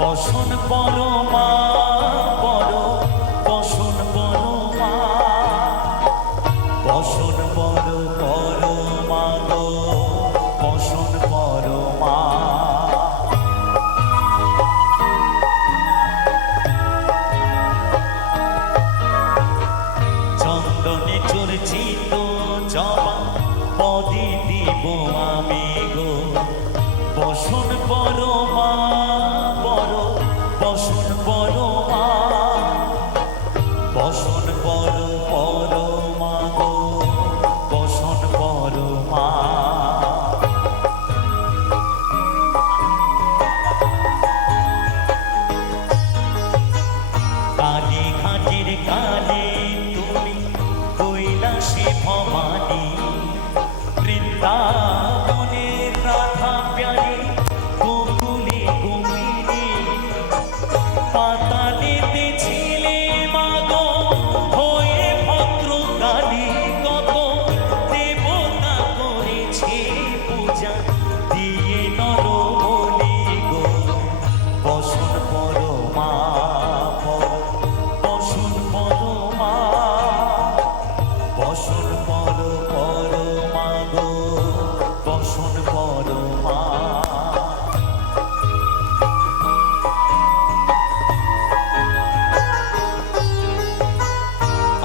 বসন পরমা বড় বসন পরমা বসন বড় পরমা গো বসন পরমা চন্দনে চর্চিত জবা পদে দিব আমি গো বসন পরমা বড় বসন পরমা বসন বড় পরমা গো বসন পরমা কালী ঘাটের কালে তুমি কৈলাসে ভবানী বৃন্দাবনের রাধা প্যারী গোকুলে গোপিনী পাতালেতে ছিলে মাগো হয়ে ভদ্রকালী কত দেবতা করেছে পূজা দিয়ে নরবলি গো বসন পরমা বসন পরমা বসন পরমা গো বসন পরমা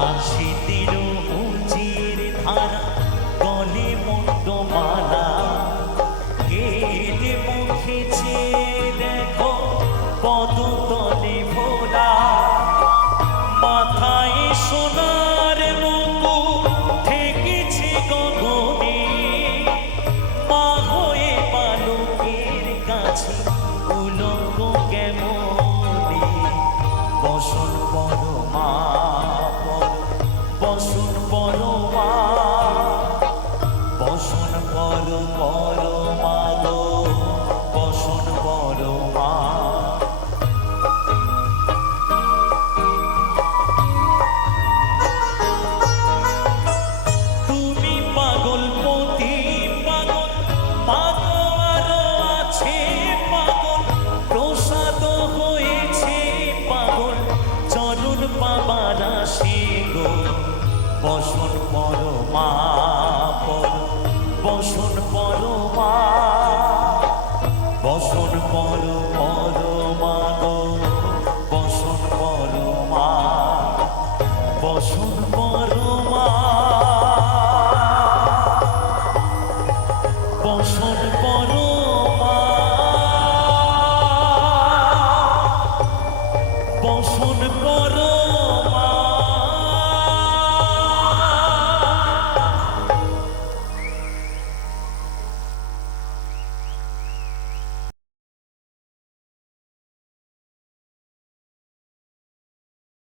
আশিতের উচির ধারা গলে মুন্ডমালা কেটে মুখেছে দেখো পদতলে ভোলা মাথায় সোনার মুকুট ঠেকেছে গগনে মা হয়ে বালকের কাছে উলঙ্গ কেমনে বসন পরমা বসন পরমা বসন পরমা গো বসন পরমা তুমি পাগল পতি পাগল পাগল আরো আছে পাগল প্রসাদ হয়েছে পাগল চরণ পাবার আসে গো বসন পরমা বসন পরমা বসন পরমা গো বসন পরমা বসন পরমা বসন পরমা বসন পরমা